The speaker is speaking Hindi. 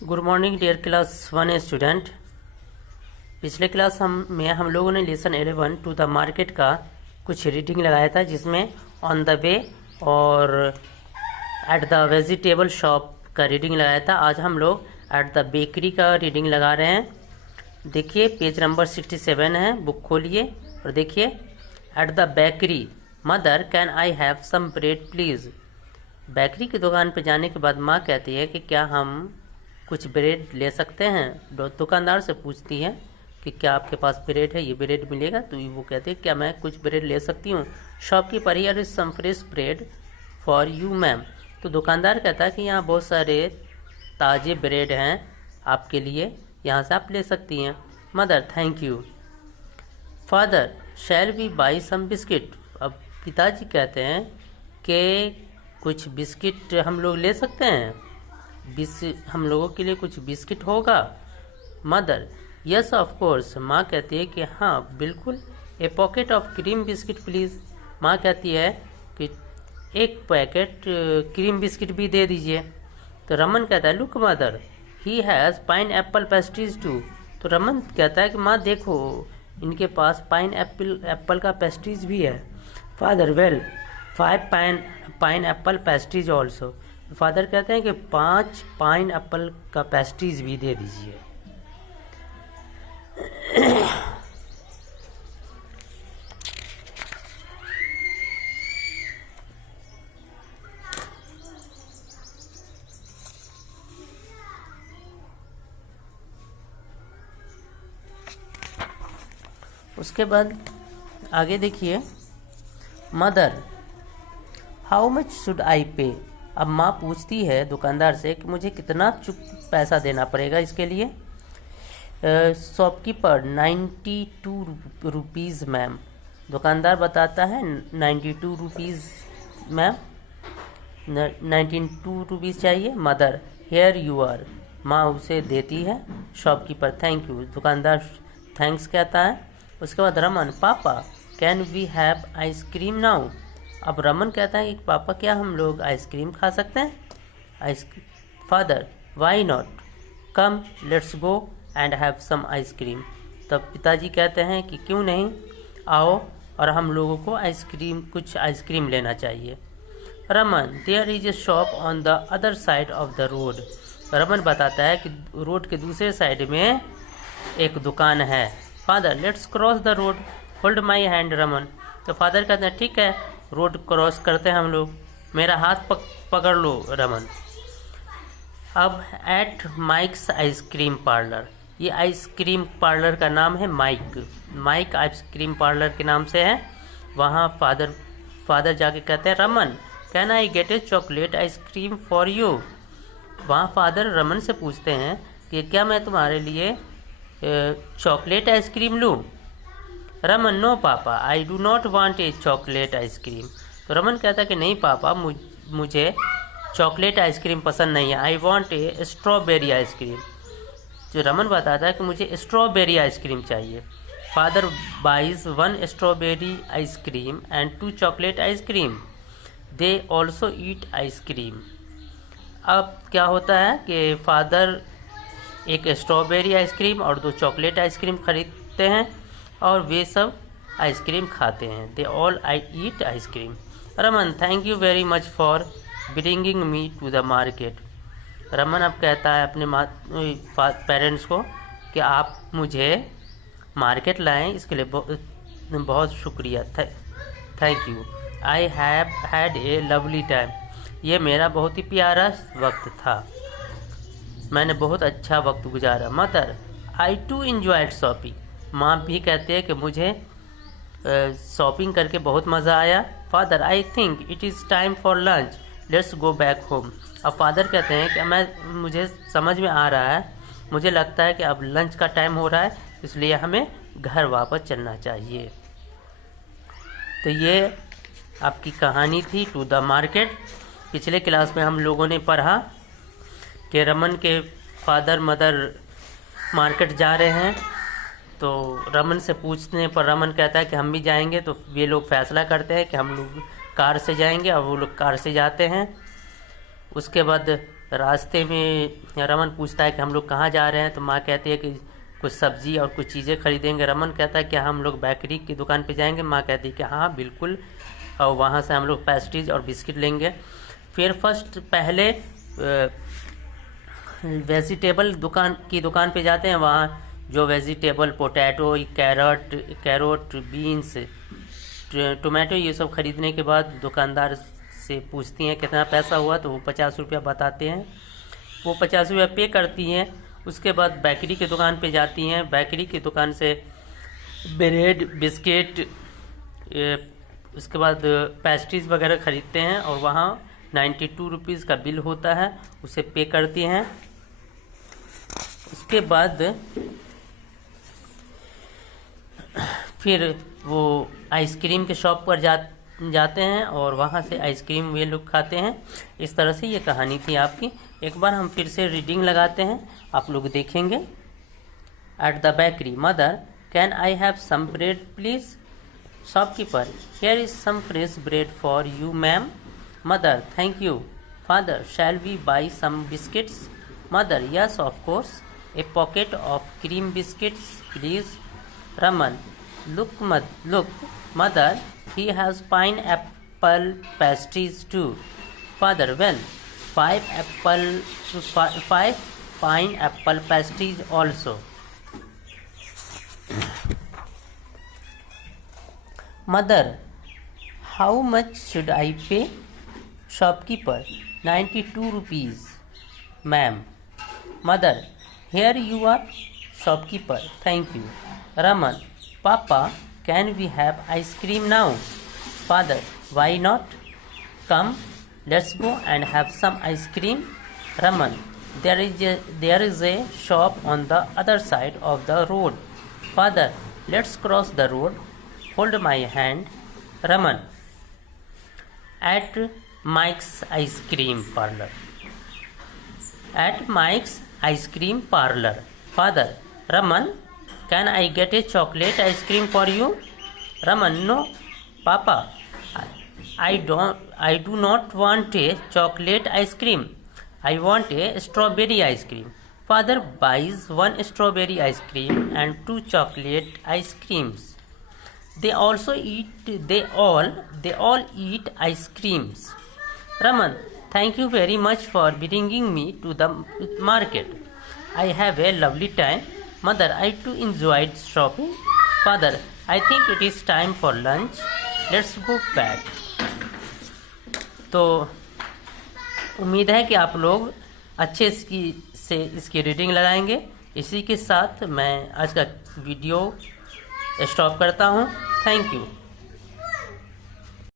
Good morning dear class 1 student. पिछले क्लास हम लोगों ने लेसन 11 टू द मार्केट का कुछ रीडिंग लगाया था, जिसमें ऑन द वे और एट द वेजिटेबल शॉप का रीडिंग लगाया था। आज हम लोग एट द बेकरी का रीडिंग लगा रहे हैं। देखिए पेज नंबर 67 है, बुक खोलिए और देखिए at the bakery mother can I have some bread please. Bakery की दुकान पर जाने के बाद माँ कहती है कि क्या हम कुछ ब्रेड ले सकते हैं। दुकानदार से पूछती है कि क्या आपके पास ब्रेड है, ये ब्रेड मिलेगा। तो वो कहते हैं क्या मैं कुछ ब्रेड ले सकती हूँ। Shopkeeper here is some fresh bread for you ma'am. तो दुकानदार कहता है कि यहाँ बहुत सारे ताज़े ब्रेड हैं आपके लिए, यहाँ से आप ले सकती हैं। Mother thank you. Father shall we buy some biscuit. अब पिताजी कहते हैं कि कुछ बिस्किट हम लोग ले सकते हैं, हम लोगों के लिए कुछ बिस्किट होगा। Mother yes of course. माँ कहती है कि हाँ बिल्कुल। A pocket of cream biscuit please. माँ कहती है कि एक पैकेट क्रीम बिस्किट भी दे दीजिए। तो रमन कहता है look mother he has pineapple pastries too. तो रमन कहता है कि माँ देखो इनके पास एप्पल का पेस्ट्रीज भी है। Father well 5 pine Apple pastries also. Father कहते हैं कि 5 पाइन एप्पल का पेस्ट्रीज भी दे दीजिए। उसके बाद आगे देखिए mother how much should I पे। अब माँ पूछती है दुकानदार से कि मुझे कितना पैसा देना पड़ेगा इसके लिए। Shopkeeper 92 rupees ma'am. दुकानदार बताता है 92 रुपीज़ मैम, 92 रुपीज़ चाहिए। Mother here you are. माँ उसे देती है। Shopkeeper thank you. दुकानदार थैंक्स कहता है। उसके बाद Raman papa can we have ice cream now. अब रमन कहता है कि पापा क्या हम लोग आइसक्रीम खा सकते हैं। Father why not come let's go and have some ice cream. तब पिताजी कहते हैं कि क्यों नहीं, आओ और हम लोगों को कुछ आइसक्रीम लेना चाहिए। Raman there is a shop on the other side of the road. Raman बताता है कि रोड के दूसरे साइड में एक दुकान है। Father let's cross the road hold my hand Raman. तो फादर कहते हैं ठीक है रोड क्रॉस करते हैं हम लोग, मेरा हाथ पकड़ लो रमन। अब एट माइक्स आइसक्रीम पार्लर। ये आइसक्रीम पार्लर का नाम है माइक आइसक्रीम पार्लर के नाम से है। वहाँ फादर जाके कहते हैं Raman can I get A chocolate ice cream for you. वहाँ फादर रमन से पूछते हैं कि क्या मैं तुम्हारे लिए चॉकलेट आइसक्रीम लूँ। रमन नो पापा I do not want a chocolate ice cream. तो रमन कहता है कि नहीं पापा मुझे चॉकलेट आइसक्रीम पसंद नहीं है, I want a strawberry ice cream. जो रमन बताता है कि मुझे स्ट्रॉबेरी आइसक्रीम चाहिए। Father buys 1 strawberry ice cream and 2 chocolate ice cream. They also eat ice cream. अब क्या होता है कि फादर एक स्ट्रॉबेरी आइसक्रीम और 2 चॉकलेट आइसक्रीम खरीदते हैं और वे सब आइसक्रीम खाते हैं। They all I eat ice cream. Raman thank you very much for bringing me to the market. Raman अब कहता है अपने पेरेंट्स को कि आप मुझे मार्केट लाएं, इसके लिए बहुत शुक्रिया, thank you. I have had a lovely time. ये मेरा बहुत ही प्यारा वक्त था, मैंने बहुत अच्छा वक्त गुजारा। Mother I too enjoyed shopping. माँ भी कहते हैं कि मुझे शॉपिंग करके बहुत मज़ा आया। Father I think it is time for lunch let's go back home. अब फादर कहते हैं कि मुझे समझ में आ रहा है, मुझे लगता है कि अब लंच का टाइम हो रहा है, इसलिए हमें घर वापस चलना चाहिए। तो ये आपकी कहानी थी टू द मार्केट। पिछले क्लास में हम लोगों ने पढ़ा कि रमन के फादर मदर मार्केट जा रहे हैं, तो रमन से पूछने पर रमन कहता है कि हम भी जाएंगे। तो वे लोग फैसला करते हैं कि हम लोग कार से जाएंगे और वो लोग कार से जाते हैं। उसके बाद रास्ते में रमन पूछता है कि हम लोग कहाँ जा रहे हैं, तो माँ कहती है कि कुछ सब्जी और कुछ चीज़ें खरीदेंगे। रमन कहता है कि हम लोग बेकरी की दुकान पे जाएंगे। माँ कहती है कि हाँ बिल्कुल, और वहाँ से हम लोग पेस्ट्रीज और बिस्किट लेंगे। फिर पहले वेजिटेबल दुकान पे जाते हैं। वहाँ जो vegetable, potato, carrot, beans, tomato, ये सब खरीदने के बाद दुकानदार से पूछती हैं कितना पैसा हुआ, तो वो 50 रुपया बताते हैं। वो 50 रुपया पे करती हैं। उसके बाद बेकरी की दुकान पे जाती हैं। बेकरी की दुकान से ब्रेड, बिस्किट, उसके बाद पेस्ट्रीज वगैरह ख़रीदते हैं और वहाँ 92 रुपीज़ का बिल होता है, उसे पे करती हैं। उसके बाद फिर वो आइसक्रीम के शॉप पर जाते हैं और वहाँ से आइसक्रीम वे लोग खाते हैं। इस तरह से ये कहानी थी आपकी। एक बार हम फिर से रीडिंग लगाते हैं, आप लोग देखेंगे। At the bakery, mother can I have some bread please. Shopkeeper, here is some fresh bread for you ma'am. Mother, thank you. Father, shall we buy some biscuits. Mother, yes of course. A pocket of cream biscuits please. Raman, look, mother, he has pineapple pastries too. Father, well, 5 pineapple pastries also. Mother, how much should I pay? Shopkeeper, 92 rupees, ma'am. Mother, here you are. Shopkeeper, thank you. Raman, Papa, can we have ice cream now? Father, why not? Come, let's go and have some ice cream. Raman, there is a shop on the other side of the road. Father, let's cross the road. Hold my hand. Raman, at Mike's ice cream parlor. At Mike's ice cream parlor. Father, Raman, can I get a chocolate ice cream for you? Raman, no, Papa, I do not want a chocolate ice cream. I want a strawberry ice cream. Father buys 1 strawberry ice cream and 2 chocolate ice creams. They all eat ice creams. Raman, thank you very much for bringing me to the market. I have a lovely time. Mother, I too enjoyed shopping. Father, I think it is time for lunch. Let's go back. तो उम्मीद है कि आप लोग अच्छे से इसकी रीडिंग लगाएंगे। इसी के साथ मैं आज का वीडियो स्टॉप करता हूँ। Thank you.